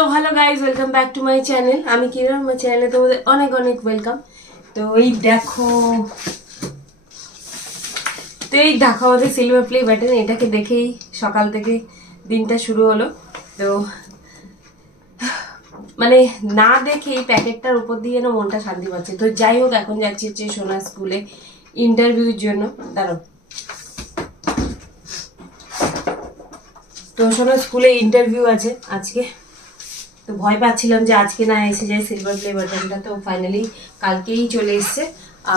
So hello guys, welcome back to my channel. আমি কিরণ, আমার চ্যানেলে তোমাদের অনেক অনেক ওয়েলকাম। তো এই দেখো আমাদের সিলভার প্লে বাটন। এটাকে দেখেই সকাল থেকে দিনটা শুরু হলো। তো মানে না দেখেই প্যাকেটটার উপর দিয়ে না মনটা শান্তি পাচ্ছে। তো যাই হোক, এখন যাচ্ছি হচ্ছে সোনা স্কুলে ইন্টারভিউর জন্য। দাঁড়াও, তো সোনা স্কুলে ইন্টারভিউ আছে আজকে। তো ভয় পাচ্ছিলাম যে আজকে না এসে যায় সিলভার প্লে বাটনটা, তো ফাইনালি কালকেই চলে এসছে।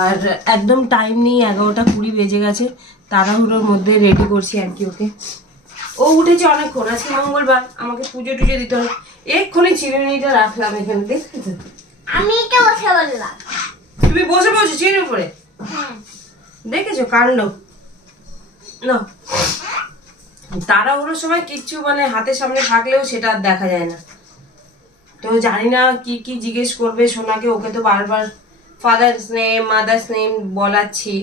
আর একদম টাইম নেই, 11:20 বেজে গেছে। তাড়াহুড়োর মধ্যে রেডি করছি আর কি ওকে। ও উঠেছে অনেকক্ষণ, আজকে মঙ্গলবার, আমাকে পুজো টুজো দিতে হবে। এক্ষুনি চিরুনিটা রাখলাম এখানে, দেখছো? আমি এটা বসে বললাম, তুমি বসে বসে চিরুনি পরে দেখেছো কাণ্ড না। তাড়াহুড়োর সময় কিচ্ছু মানে হাতের সামনে থাকলেও সেটা আর দেখা যায় না। তো জানি না কি কি জিজ্ঞেস করবে সোনাকে। ওকে তো বারবার ফাদার্স নেম মাদার্স নেম বলাচ্ছি,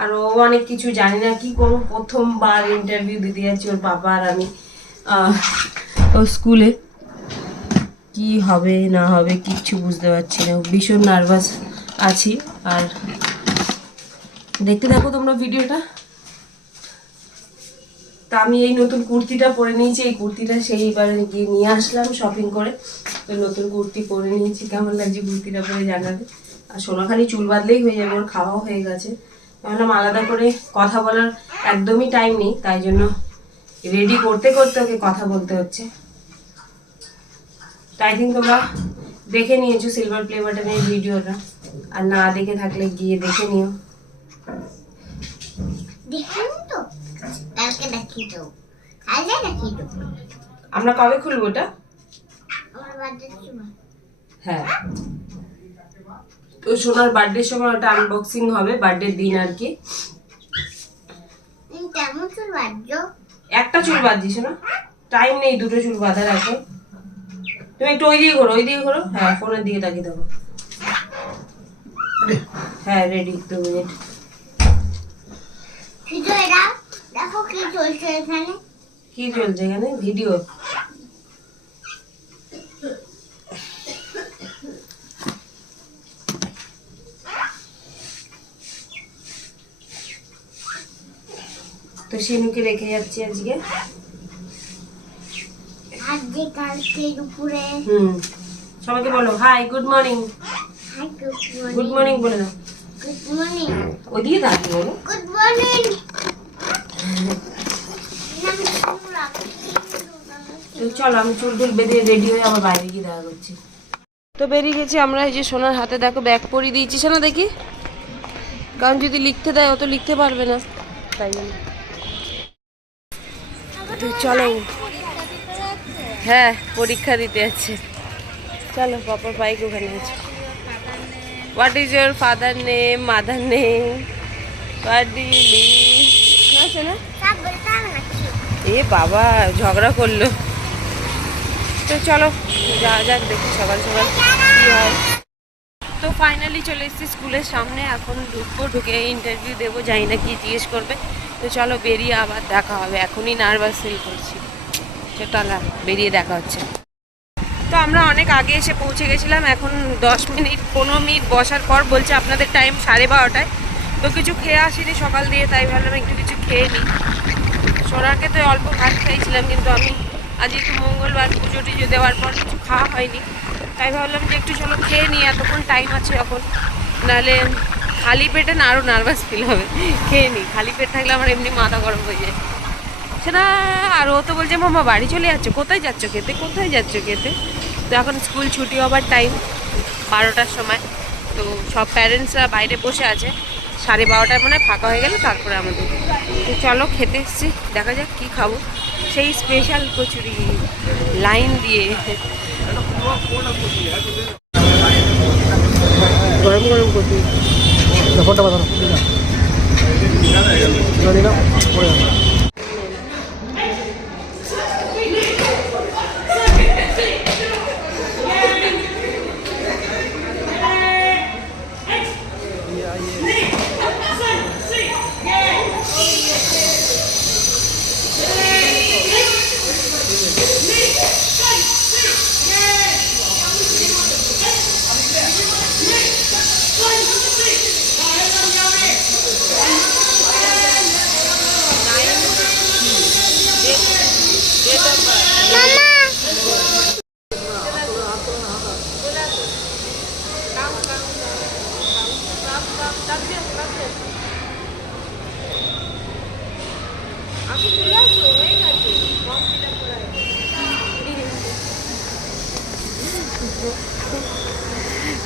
আর ও অনেক কিছু জানি না কি করবো। প্রথমবার ইন্টারভিউ দিতে যাচ্ছি ওর বাবা আর আমি ও স্কুলে। কি হবে না হবে কিচ্ছু বুঝতে পারছি না, ভীষণ নার্ভাস আছি। আর দেখতে থাকো তোমরা ভিডিওটা। তা আমি এই নতুন কুর্তিটা পরে নিয়েছি। এই কুর্তিটা সেইবার গিয়ে নিয়ে আসলাম শপিং করে। তো নতুন কুর্তি পরে নিয়েছি, কেমন লাগছে কুর্তিটা পরে জানাবে। আর সোনা খালি চুল বাঁধলেই হয়ে যাবে, ওর খাওয়াও হয়ে গেছে। ভাবলাম আলাদা করে কথা বলার একদমই টাইম নেই, তাই জন্য রেডি করতে করতে ওকে কথা বলতে হচ্ছে। তো আই থিঙ্ক তোমরা দেখে নিয়েছো সিলভার প্লে বাটনের ভিডিওটা, আর না দেখে থাকলে গিয়ে দেখে নিও। দেখুন তো কালকে দেখি তো, কালকে দেখি তো। আমরা কবে খুলবো ওটা? আমার বার্থডে সময়। হ্যাঁ, তো সোনার বার্থডের সময় ওটা আনবক্সিং হবে, বার্থডের দিন আর কি। কেমন চুল বাঁধছো? একটা চুল বাঁধছিস না, টাইম নেই দুটো চুল বাঁধার এখন। তুমি একটু ওই দিকে ঘোরো। হ্যাঁ, ফোনের দিকে তাকিয়ে দেবো। হ্যাঁ রেডি, 2 মিনিট। ভিডিওটা দেখো কি চলছে এখানে। কি চলছে এখানে? ভিডিও? তো শিনুকে রেখে যাচ্ছি আজকে। আজকে কালকে দুপুরে। সবাইকে বলো hi, good morning. Hi, good morning বলে দাও। Good morning. ওদিকে তাকিয়ে বলো গুড মর্নিং। তো চলো, আমি চুল টুল বেঁধে রেডি হয়ে আবার বাইরে গিয়ে দেখা করছি। তো বেরিয়ে গেছি আমরা। এই যে সোনার হাতে দেখো ব্যাগ পরিয়ে দিয়েছি। সোনা দেখি, কারণ যদি লিখতে দেয় ও তো লিখতে পারবে না, তাই জন্য। তো চলো, হ্যাঁ পরীক্ষা দিতে যাচ্ছে। চলো, পাপার বাইক ওখানে আছে। What is your father name, mother name, what do you live? আছে না? এ বাবা, ঝগড়া করলো। তো চলো যাওয়া যাক, দেখি সকাল সকাল কি হয়। তো ফাইনালি চলে এসেছি স্কুলের সামনে। এখন ঢুকবো, ঢুকে ইন্টারভিউ দেবো, জানি না কি জিজ্ঞেস করবে। তো চলো বেরিয়ে আবার দেখা হবে। এখনই নার্ভাস ফিল করছি। চলো বেরিয়ে দেখা হচ্ছে। তো আমরা অনেক আগে এসে পৌঁছে গেছিলাম। এখন 10 মিনিট 15 মিনিট বসার পর বলছে আপনাদের টাইম 12:30টায়। তো কিছু খেয়ে আসিনি সকাল দিয়ে, তাই ভাবলাম একটু কিছু খেয়ে নিই। সোনাকে তো অল্প ভাত খাইছিলাম, কিন্তু আমি আজ একটু মঙ্গলবার পুজো টুজো দেওয়ার পর কিছু খাওয়া হয়নি, তাই ভাবলাম যে একটু চলো খেয়ে নিই, এতক্ষণ টাইম আছে এখন। নাহলে খালি পেটে না আরও নার্ভাস ফিল হবে। খেয়ে নিই, খালি পেট থাকলে আমার এমনি মাথা গরম হয়ে যায় সেটা। আর ও তো বলছে মামা বাড়ি চলে যাচ্ছ, কোথায় যাচ্ছ খেতে, কোথায় যাচ্ছ খেতে? তো এখন স্কুল ছুটি হবার টাইম 12টার সময়। তো সব প্যারেন্টসরা বাইরে বসে আছে। 12:30টায় মনে হয় ফাঁকা হয়ে গেলে তারপরে আমাদের। তো চলো খেতে এসছি, দেখা যাক কী খাবো। সেই স্পেশাল কচুরি, লাইন দিয়ে গরম গরম কচুরি।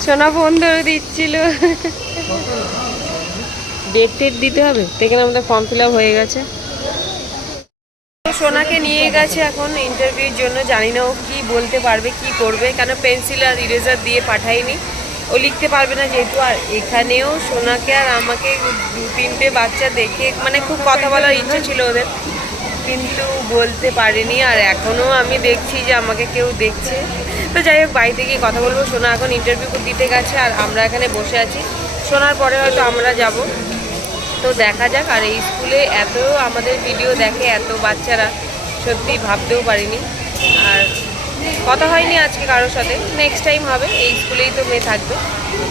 সোনা ফোন ধরে দিচ্ছিল। ডেট টেট দিতে হবে, এখানে আমাদের ফর্ম ফিল আপ হয়ে গেছে। সোনাকে নিয়ে গেছে এখন ইন্টারভিউর জন্য, জানি না ও কী বলতে পারবে, কি করবে, কেন পেন্সিল আর ইরেজার দিয়ে পাঠাইনি, ও লিখতে পারবে না যেহেতু। আর এখানেও সোনাকে আর আমাকে 2-3টে বাচ্চা দেখে মানে খুব কথা বলার ইচ্ছে ছিল ওদের, কিন্তু বলতে পারিনি। আর এখনও আমি দেখছি যে আমাকে কেউ দেখছে। তো যাই হোক, বাড়িতে গিয়ে কথা বলবো। সোনা এখন ইন্টারভিউ দিতে গেছে আর আমরা এখানে বসে আছি। সোনার পরে হয়তো আমরা যাব, তো দেখা যাক। আর এই স্কুলে এত আমাদের ভিডিও দেখে এত বাচ্চারা, সত্যি ভাবতেও পারিনি। আর কথা হয়নি আজকে কারোর সাথে, নেক্সট টাইম হবে। এই স্কুলেই তো মেয়ে থাকবে।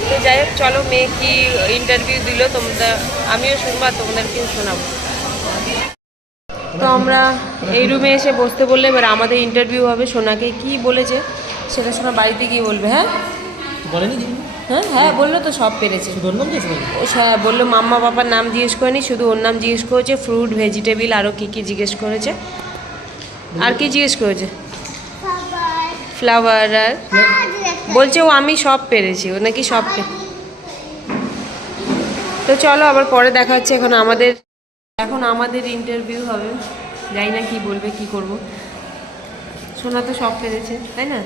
তো যাই হোক, চলো মেয়ে কি ইন্টারভিউ দিল তোমরা, আমিও শুনবো আর তোমাদেরকেও শোনাবো। তো আমরা এই রুমে এসে বসতে বললে এবার আমাদের ইন্টারভিউ হবে। সোনাকে কি বলেছে সেটা সোনা বাড়িতে গিয়ে বলবে। হ্যাঁ বলেনি? হ্যাঁ হ্যাঁ বললো তো, সব পেরেছে। ও হ্যাঁ বললো, মাম্মা বাবার নাম জিজ্ঞেস করেনি, শুধু ওর নাম জিজ্ঞেস করেছে, ফ্রুট ভেজিটেবিল আরও কী কী জিজ্ঞেস করেছে। আর কি জিজ্ঞেস করেছে? ফ্লাওয়ার। আর বলছে ও আমি সব পেরেছি, ও নাকি সব তো চলো আবার পরে দেখা হচ্ছে। এখন আমাদের ইন্টারভিউ হবে, জানি না কি বলবে, কি করব। সোনা তো সব পেরেছে, তাই না?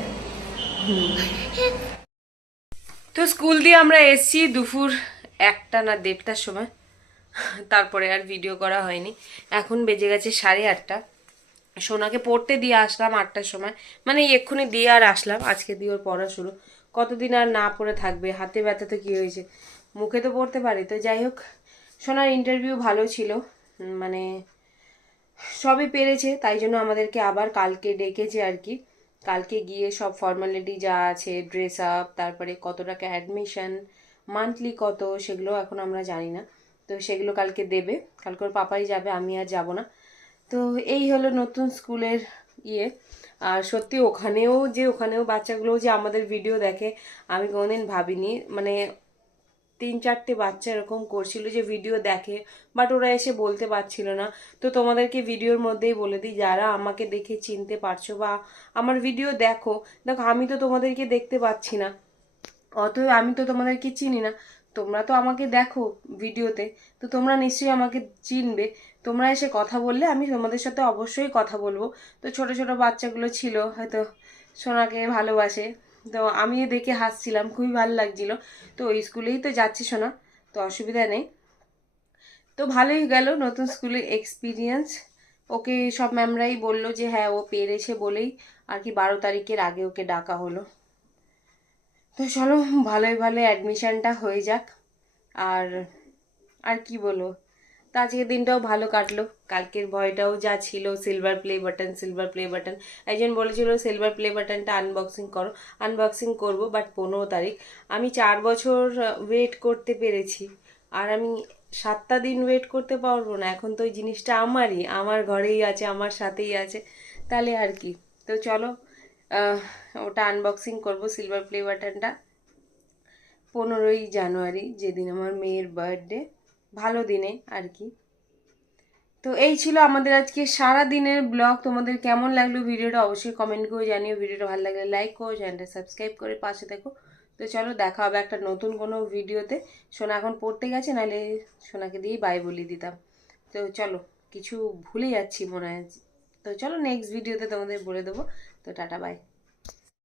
তো স্কুল দিয়ে আমরা এসছি দুপুর 1টা না 1:30টার সময়, তারপরে আর ভিডিও করা হয়নি। এখন বেজে গেছে 8:30। সোনাকে পড়তে দিয়ে আসলাম 8টার সময়, মানে এক্ষুনি দিয়ে আর আসলাম। আজকে দিয়ে ওর পড়া শুরু, কতদিন আর না পড়ে থাকবে, হাতে ব্যথা তো কী হয়েছে, মুখে তো পড়তে পারি। তো যাই হোক, সোনার ইন্টারভিউ ভালো ছিল, মানে সবই পেরেছে, তাই জন্য আমাদেরকে আবার কালকে ডেকেছে আর কি। কালকে গিয়ে সব ফর্মালিটি যা আছে, ড্রেস আপ, তারপরে কত টাকা অ্যাডমিশন, মান্থলি কত, সেগুলো এখন আমরা জানি না। তো সেগুলো কালকে দেবে, কালকে ওর পাপাই যাবে, আমি আর যাব না। তো এই হলো নতুন স্কুলের ইয়ে। আর সত্যি ওখানেও বাচ্চাগুলোও যে আমাদের ভিডিও দেখে আমি কোনোদিন ভাবিনি। মানে 3-4টে বাচ্চা এরকম করছিল যে ভিডিও দেখে, বাট ওরা এসে বলতে পারছিল না। তো তোমাদেরকে ভিডিওর মধ্যেই বলে দিই, যারা আমাকে দেখে চিনতে পারছো বা আমার ভিডিও দেখো, আমি তো তোমাদেরকে দেখতে পাচ্ছি না, অতএব আমি তো তোমাদেরকে চিনি না। তোমরা তো আমাকে দেখো ভিডিওতে, তো তোমরা নিশ্চয়ই আমাকে চিনবে। তোমরা এসে কথা বললে আমি তোমাদের সাথে অবশ্যই কথা বলবো। তো ছোট ছোট বাচ্চাগুলো ছিল, হয়তো সোনাকে ভালোবাসে, তো আমি দেখে হাসছিলাম, খুবই ভালো লাগছিল। তো ওই স্কুলেই তো যাচ্ছি সোনা, তো অসুবিধা নেই। তো ভালোই গেল নতুন স্কুলের এক্সপিরিয়েন্স। ওকে সব ম্যামরাই বললো যে হ্যাঁ ও পেরেছে বলেই আর কি 12 তারিখের আগে ওকে ডাকা হলো। তো চলো ভালোই অ্যাডমিশনটা হয়ে যাক। আর আর কি বলবো, তো আজকের দিনটাও ভালো কাটলো। কালকের ভয়টাও যা ছিল, সিলভার প্লে বাটন, একজন বলেছিল সিলভার প্লে বাটনটা আনবক্সিং করো, আনবক্সিং করবো, বাট 15 তারিখ। আমি 4 বছর ওয়েট করতে পেরেছি, আর আমি 7টা দিন ওয়েট করতে পারবো না? এখন তো ওই জিনিসটা আমারই, আমার ঘরেই আছে, আমার সাথেই আছে, তাহলে আর কি। তো চলো ওটা আনবক্সিং করবো, সিলভার প্লে বাটনটা 15ই জানুয়ারি, যেদিন আমার মেয়ের বার্থডে, ভালো দিনে আর কি। তো এই ছিল আমাদের আজকে সারা দিনের ব্লগ। তোমাদের কেমন লাগলো ভিডিওটা অবশ্যই কমেন্ট করে জানিও। ভিডিওটা ভালো লাগলে লাইক করো, চ্যানেলটা সাবস্ক্রাইব করে পাশে দেখো। তো চলো দেখা হবে একটা নতুন কোনো ভিডিওতে। সোনা এখন পড়তে গেছে, নাহলে সোনাকে দিয়েই বাই বলে দিতাম। তো চলো, কিছু ভুলে যাচ্ছি মনে হয়। তো চলো নেক্সট ভিডিওতে তোমাদের বলে দেবো। তো টাটা বাই।